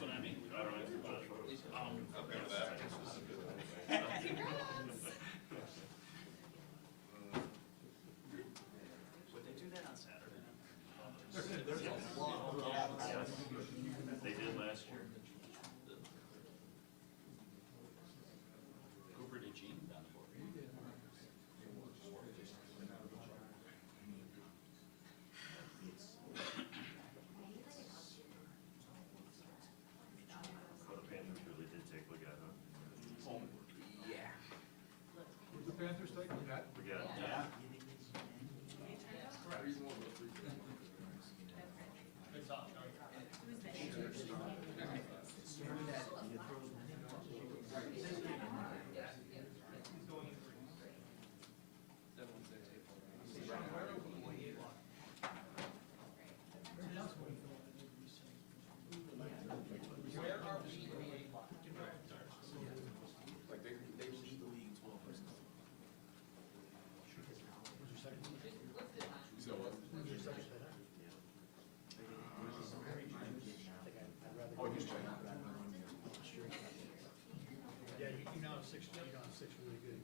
That's what I mean. I don't know. Would they do that on Saturday? There's a lot. They did last year. Cooper did Gene down the board. Well, the Panthers really did take a look at it, huh? Yeah. Would the Panthers take that? Look at it. Yeah. Good talk, Like they lead the league in 12 versus. So what? Oh, just check. Yeah, you now have six really good.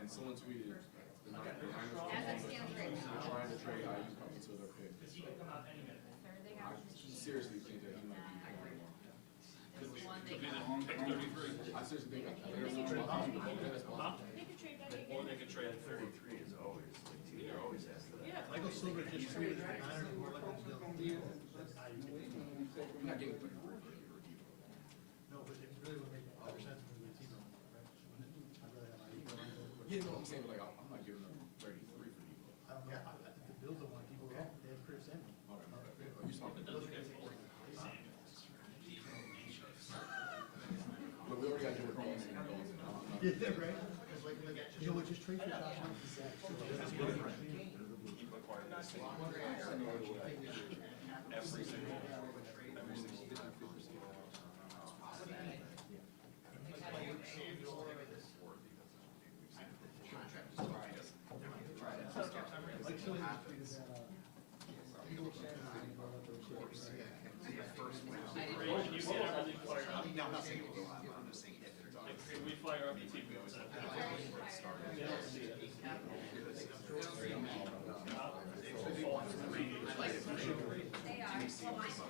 And someone tweeted, the Niners are trying to trade IU coming to their pick. I seriously think that he might be one. Could be the long pick 33. I seriously think they're Or they could trade at 33 is always, like, they're always after that. Michael Silver just tweeted the Niners were like a deal. You're not getting 33 for a rookie. No, but it really would make better sense for the team. I'd rather have IU. Yeah, no, I'm saying, like, I'm not giving them 33 for Debo. I don't care. The Bills don't want people. They have Chris Samuel. Okay. You talking about but we already got different things and goals. Yeah, right? You know what, just trade for Josh Allen. Keep acquiring this thing. Every single. Can you see everything fire up? No, I'm not saying it will go up, I'm just saying if they're talking. Can we fire up the team? We don't see it. They are.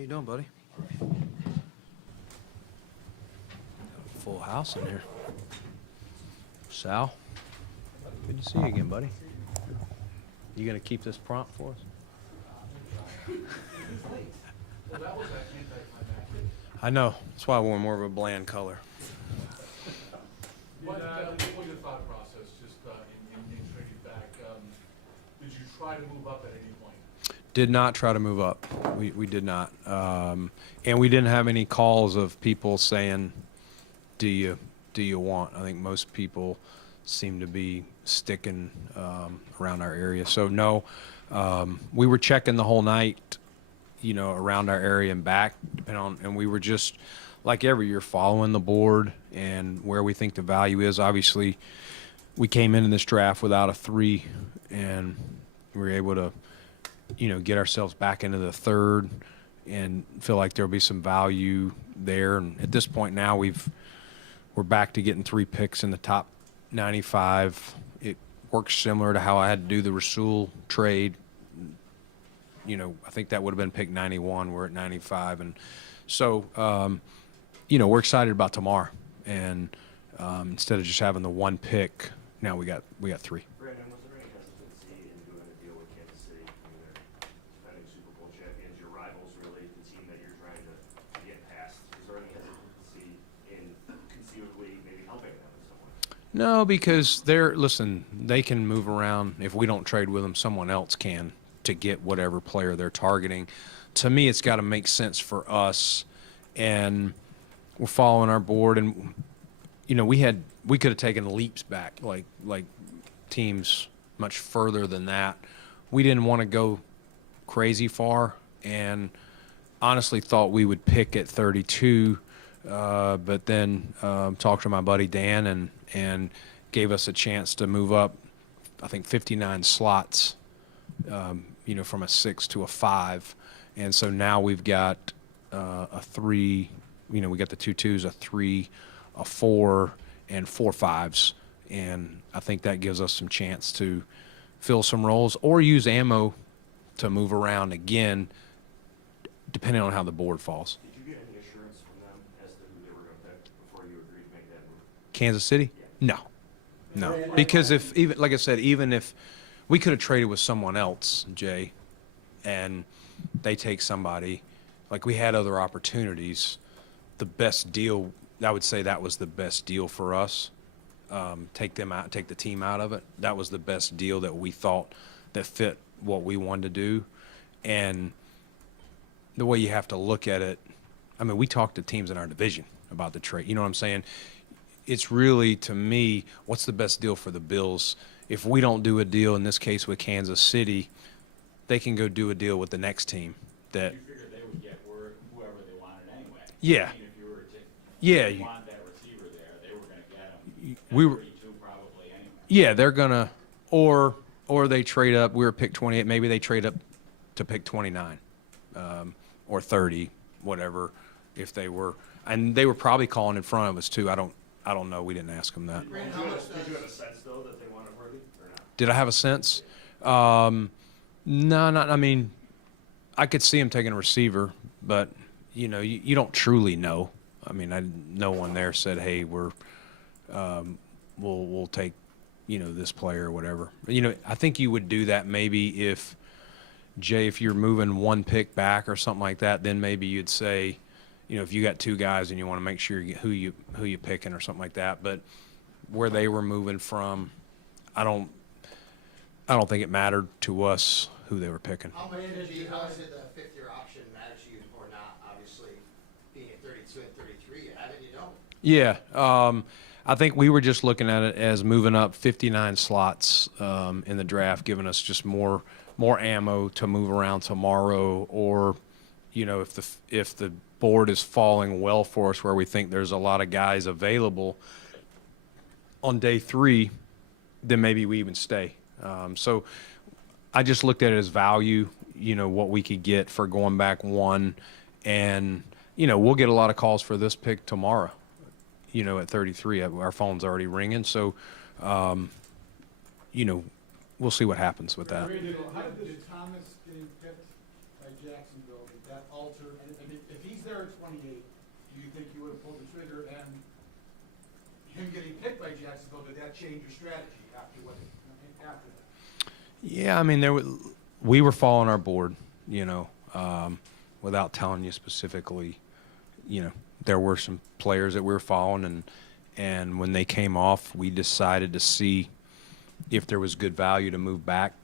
you doing, buddy? Full house in here. Sal, good to see you again, buddy. You gonna keep this prompt for us? I know. That's why I wore more of a bland color. What was your thought process, just in trading back? Did you try to move up at any point? Did not try to move up. We did not. And we didn't have any calls of people saying, do you want? I think most people seem to be sticking around our area. So no, we were checking the whole night, you know, around our area and back, depending on, and we were just like every year following the board and where we think the value is. Obviously, we came into this draft without a 3, and we were able to, you know, get ourselves back into the 3rd and feel like there'll be some value there. And at this point now, we're back to getting 3 picks in the top 95. It works similar to how I had to do the Rasul trade. You know, I think that would have been pick 91. We're at 95. And so, you know, we're excited about tomorrow. And instead of just having the 1 pick, now we got 3. Brandon, was there any hesitancy in doing a deal with Kansas City? I mean, they're defending Super Bowl champions, your rivals, really, the team that you're trying to get past. Is there any hesitancy in conceivably maybe helping them in some way? No, because listen, they can move around. If we don't trade with them, someone else can to get whatever player they're targeting. To me, it's got to make sense for us, and we're following our board. And you know, we could have taken leaps back, like teams much further than that. We didn't want to go crazy far, and honestly thought we would pick at 32, but then talked to my buddy Dan and gave us a chance to move up, I think 59 slots, you know, from a 6 to a 5. And so now we've got a 3, you know, we got the 2 2s, a 3, a 4, and 4 5s. And I think that gives us some chance to fill some roles or use ammo to move around again, depending on how the board falls. Did you get any assurance from them as to who they were going to pick before you agreed to make that move? Kansas City? No. Because if, even like I said, even if we could have traded with someone else, Jay, and they take somebody, like we had other opportunities, the best deal, I would say that was the best deal for us. Take them out, take the team out of it. That was the best deal that we thought that fit what we wanted to do. And the way you have to look at it, I mean, we talked to teams in our division about the trade. You know what I'm saying? It's really, to me, what's the best deal for the Bills? If we don't do a deal, in this case with Kansas City, they can go do a deal with the next team. That You figured they would get whoever they wanted anyway. Yeah. I mean, if you were to Yeah, if you want that receiver there, they were going to get him. We were- 32 probably anyway. Yeah, they're gonna, or they trade up. We were pick 28. Maybe they trade up to pick 29, or 30, whatever. If they were, and they were probably calling in front of us too. I don't know. We didn't ask them that. Did you have a sense, though, that they wanted Worthy or not? Did I have a sense? No, not. I mean, I could see him taking a receiver, but you know, you don't truly know. I mean, no one there said, "Hey, we'll take, you know, this player or whatever." But, you know, I think you would do that maybe if Jay, if you're moving 1 pick back or something like that, then maybe you'd say, you know, if you got 2 guys and you want to make sure you get who you picking or something like that. But where they were moving from, I don't think it mattered to us who they were picking. How did the 5th-year option matter to you or not? Obviously, being at 32 and 33, you have it, you don't. Yeah, I think we were just looking at it as moving up 59 slots in the draft, giving us just more ammo to move around tomorrow, or, you know, if the board is falling well for us, where we think there's a lot of guys available on day 3, then maybe we even stay. So I just looked at it as value, you know, what we could get for going back 1, and, you know, we'll get a lot of calls for this pick tomorrow, you know, at 33. Our phone's already ringing. So, you know, we'll see what happens with that. Did Thomas get by Jacksonville, did that alter, and if he's there at 28, do you think you would have pulled the trigger, and him getting picked by Jacksonville, did that change your strategy after that? Yeah, I mean, we were following our board, you know, without telling you specifically, you know, there were some players that we were following, and when they came off, we decided to see if there was good value to move back.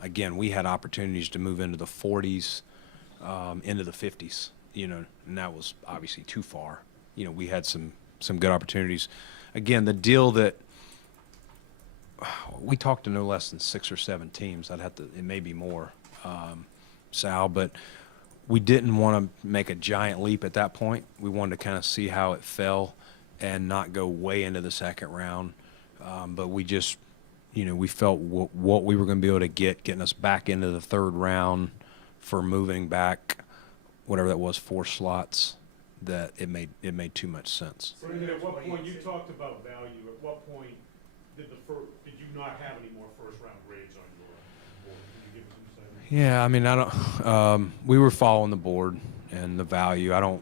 Again, we had opportunities to move into the 40s, into the 50s, you know, and that was obviously too far. You know, we had some good opportunities. Again, the deal that we talked to no less than 6 or 7 teams. It may be more, Sal, but we didn't want to make a giant leap at that point. We wanted to kind of see how it fell and not go way into the second round. But we just, you know, we felt what we were going to be able to getting us back into the third round for moving back, whatever that was, 4 slots, that it made too much sense. Brandon, at what point, you talked about value, at what point did you not have any more first-round grades on your board? Can you give us some insight? Yeah, I mean, I don't. We were following the board and the value. I don't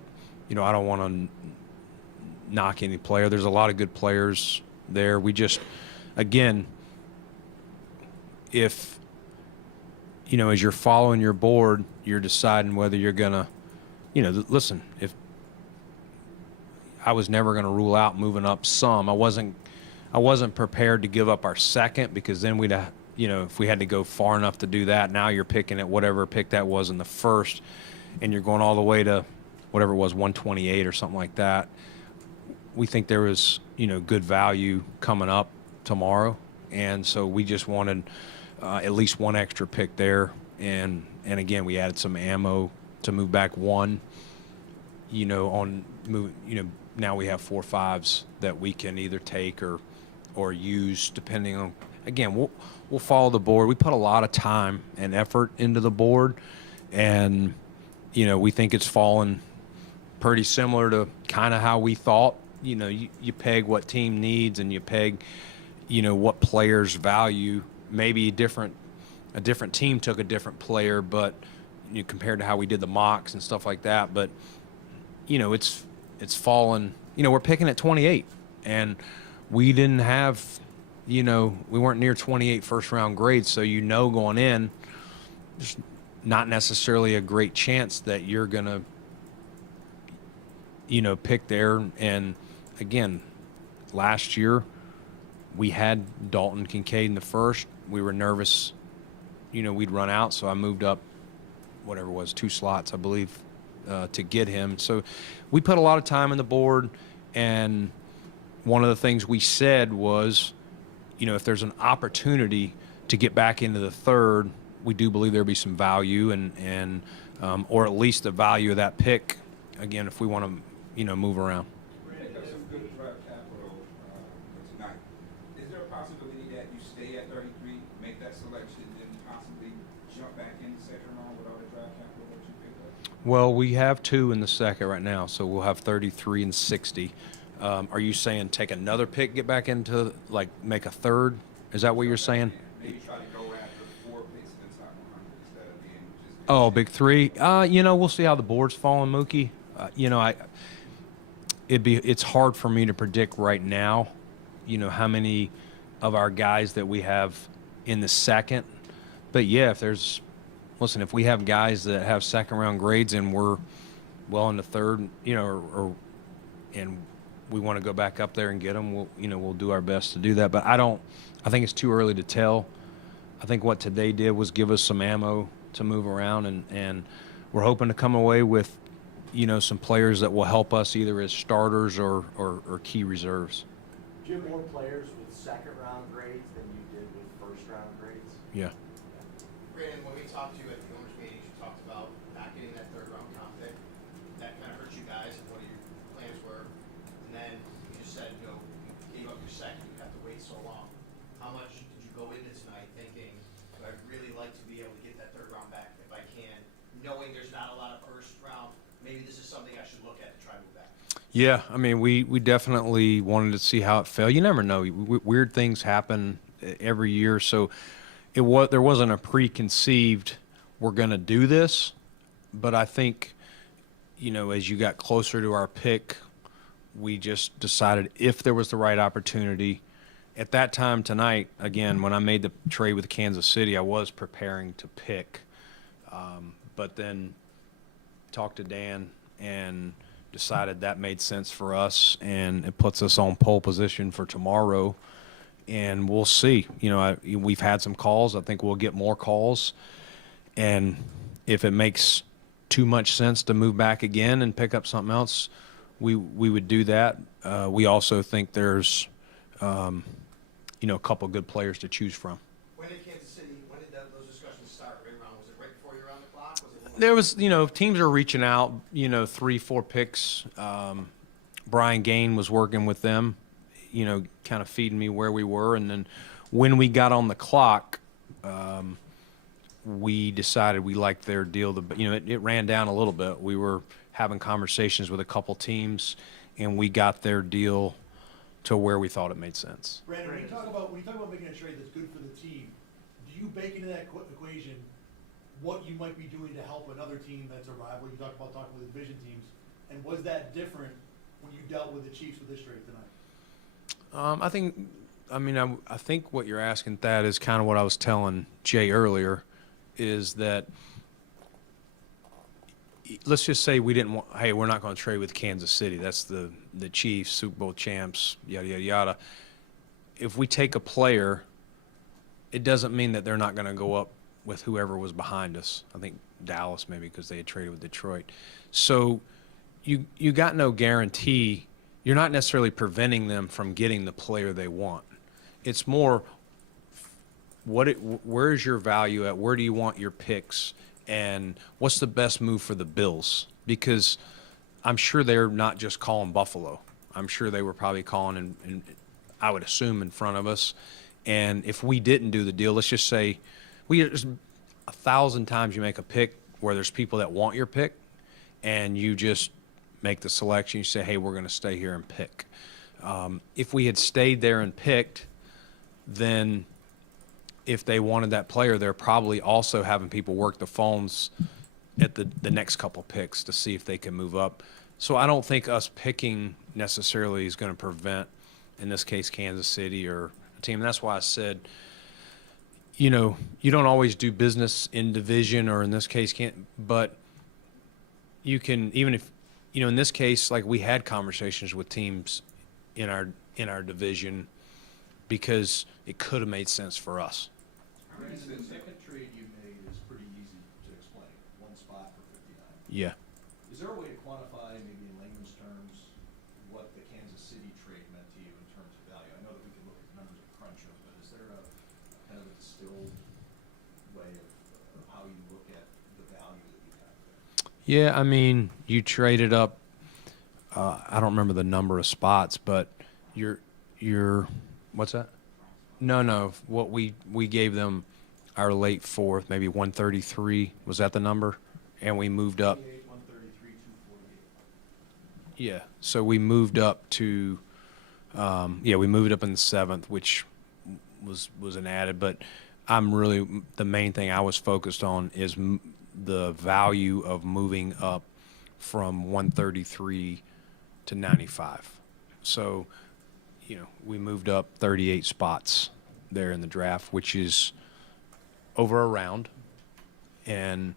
want to knock any player. There's a lot of good players there. We just, again, if you know, as you're following your board, you're deciding whether you're gonna, you know, listen. If I was never going to rule out moving up some, I wasn't prepared to give up our second, because then we'd have, you know, if we had to go far enough to do that, now you're picking at whatever pick that was in the first, and you're going all the way to whatever it was, 128 or something like that. We think there was, you know, good value coming up tomorrow, and so we just wanted at least one extra pick there, and again, we added some ammo to move back one. You know, now we have 4 5s that we can either take or use, depending on. Again, we'll follow the board. We put a lot of time and effort into the board, and you know, we think it's fallen pretty similar to kind of how we thought. You know, you peg what team needs, and you peg, you know, what players value. Maybe a different team took a different player, but you know, compared to how we did the mocks and stuff like that. But you know, it's fallen. You know, we're picking at 28, and we didn't have, you know, we weren't near 28 first-round grades, so you know, going in, there's not necessarily a great chance that you're gonna, you know, pick there. And again, last year we had Dalton Kincaid in the first. We were nervous, you know, we'd run out, so I moved up, whatever it was, 2 slots, I believe, to get him. So we put a lot of time in the board, and one of the things we said was, you know, if there's an opportunity to get back into the third, we do believe there'll be some value, and or at least the value of that pick, again, if we want to, you know, move around. Brandon, there's some good draft capital for tonight. Is there a possibility that you stay at 33, make that selection, and possibly jump back in the second round with all the draft capital that you picked up? Well, we have 2 in the second right now, so we'll have 33 and 60. Are you saying take another pick, get back into, like, make a third? Is that what you're saying? Maybe try to go after 4 picks in the top 100 instead of being just. Oh, big 3. You know, we'll see how the board's falling, Mookie. You know, it's hard for me to predict right now, you know, how many of our guys that we have in the second. But yeah, if we have guys that have second round grades and we're well in the third, you know, and we want to go back up there and get them, we'll do our best to do that. But I think it's too early to tell. I think what today did was give us some ammo to move around, and we're hoping to come away with, you know, some players that will help us either as starters or key reserves. Do you have more players with second-round grades than you did with first-round grades? Yeah. Brandon, when we talked to you at the owners' meetings, you talked about not getting that third-round comp pick. That kind of hurt you guys and what your plans were. And then you just said, you know, you gave up your second, you have to wait so long. How much did you go into tonight thinking, I'd really like to be able to get that third round back if I can, knowing there's not a lot of first round, maybe this is something I should look at to try to move back? Yeah, I mean, we definitely wanted to see how it fell. You never know. Weird things happen every year, so there wasn't a preconceived we're going to do this, but I think, as you got closer to our pick, we just decided if there was the right opportunity. At that time tonight, again, when I made the trade with Kansas City, I was preparing to pick, but then talked to Dan and decided that made sense for us, and it puts us on pole position for tomorrow. And we'll see. We've had some calls. I think we'll get more calls. And if it makes too much sense to move back again and pick up something else, we would do that. We also think there's, a couple good players to choose from. When did those discussions start? Right around, was it right before you were on the clock? Was it There was, teams are reaching out, 3-4 picks. Brian Gain was working with them, kind of feeding me where we were. And then when we got on the clock, we decided we liked their deal. It ran down a little bit. We were having conversations with a couple teams, and we got their deal to where we thought it made sense. Brandon, when you talk about making a trade that's good for the team, do you bake into that equation what you might be doing to help another team that's a rival? You talk about talking with division teams, and was that different when you dealt with the Chiefs with this trade tonight? I think what you're asking, Thad, is kind of what I was telling Jay earlier, is that let's just say we didn't want, hey, we're not going to trade with Kansas City. That's the Chiefs, Super Bowl champs, yada, yada, yada. If we take a player, it doesn't mean that they're not going to go up with whoever was behind us. I think Dallas maybe because they had traded with Detroit. So you got no guarantee. You're not necessarily preventing them from getting the player they want. It's more where's your value at? Where do you want your picks? And what's the best move for the Bills? Because I'm sure they're not just calling Buffalo. I'm sure they were probably calling, and I would assume, in front of us. And if we didn't do the deal, let's just say there's 1,000 times you make a pick where there's people that want your pick, and you just make the selection. You say, hey, we're going to stay here and pick. If we had stayed there and picked, then if they wanted that player, they're probably also having people work the phones at the next couple picks to see if they can move up. So I don't think us picking necessarily is going to prevent, in this case, Kansas City or a team. And that's why I said, you don't always do business in division, or in this case, but you can, even if, in this case, like we had conversations with teams in our division because it could have made sense for us. Brandon, the second trade you made is pretty easy to explain. One spot for 59. Yeah. Is there a way to quantify, maybe in layman's terms, what the Kansas City trade meant to you in terms of value? I know that we can look at the numbers and crunch them, but is there a kind of a distilled way of how you look at the value that you have there? Yeah, you traded up. I don't remember the number of spots, but you're what's that? No. What we gave them our late fourth, maybe 133. Was that the number? And we moved up. 133, 248. Yeah. So we moved up to. We moved up in the seventh, which was an added. But the main thing I was focused on is the value of moving up from 133 to 95. So, we moved up 38 spots there in the draft, which is over a round. And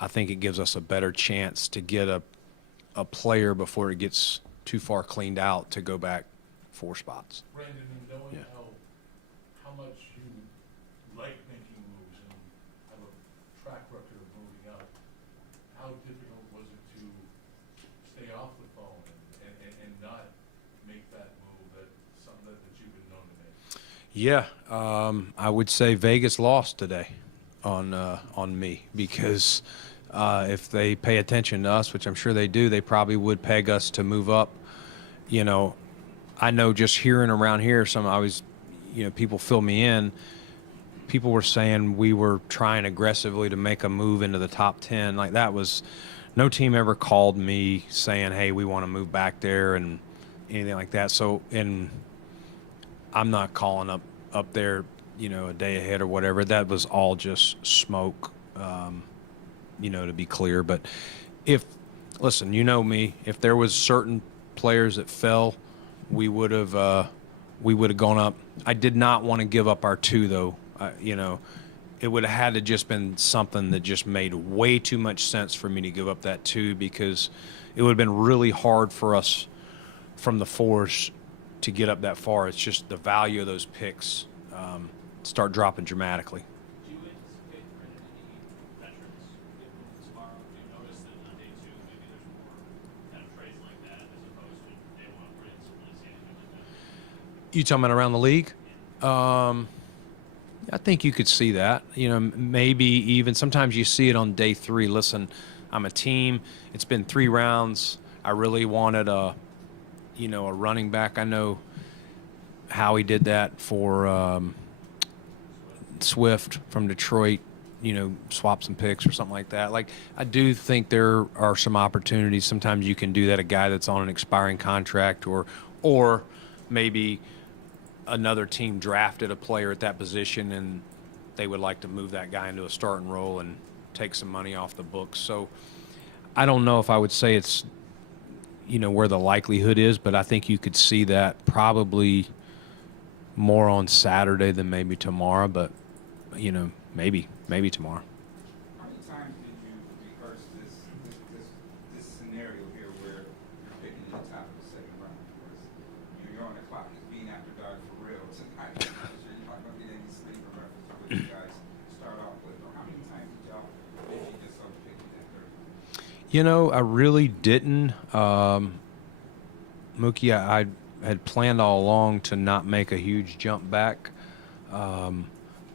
I think it gives us a better chance to get a player before it gets too far cleaned out to go back 4 spots. Brandon, knowing Yeah. how much you like making moves and have a track record of moving up, how difficult was it to stay off the phone and not make that move, something that you've been known to make? Yeah, I would say Vegas lost today on me because if they pay attention to us, which I'm sure they do, they probably would peg us to move up. I know just hearing around here, people fill me in. People were saying we were trying aggressively to make a move into the top 10. Like that was, no team ever called me saying, hey, we want to move back there and anything like that. So, and I'm not calling up there, a day ahead or whatever. That was all just smoke. to be clear. But listen, you know me, if there was certain players that fell, we would have gone up. I did not want to give up our 2 though. It would have had to just been something that just made way too much sense for me to give up that 2, because it would have been really hard for us from the 4s to get up that far. It's just the value of those picks start dropping dramatically. Do you anticipate bringing any veterans get moved tomorrow? Do you notice that on day 2 maybe there's more kind of trades like that as opposed to day 1 where you didn't really see anything like that? You talking about around the league? I think you could see that. Maybe even sometimes you see it on day 3. Listen, I'm a team. It's been 3 rounds. I really wanted a running back. I know Howie did that for Swift from Detroit. Swap some picks or something like that. Like, I do think there are some opportunities. Sometimes you can do that. A guy that's on an expiring contract, or maybe another team drafted a player at that position and they would like to move that guy into a starting role and take some money off the books. So I don't know if I would say it's, where the likelihood is, but I think you could see that probably more on Saturday than maybe tomorrow, but, maybe tomorrow. How many times did you rehearse this scenario here where you're picking in the top of the 2nd round? Because you're on the clock. It's being after dark for real tonight. I'm sure you're not going to get any sleeper reference to what you guys start off with. How many times did y'all basically just start picking that 3rd round? I really didn't. Mookie, I had planned all along to not make a huge jump back,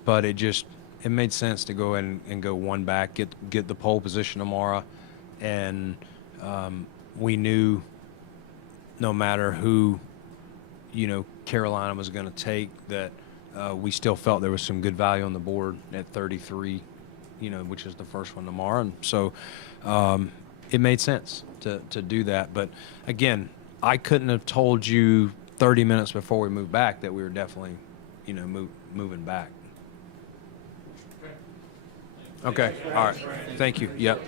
but it made sense to go ahead and go 1 back, get the pole position tomorrow, and we knew no matter who Carolina was going to take, that we still felt there was some good value on the board at 33, which is the first one tomorrow, and so it made sense to do that. But again, I couldn't have told you 30 minutes before we moved back that we were definitely, moving back. Okay. All right. Thank you. Yep.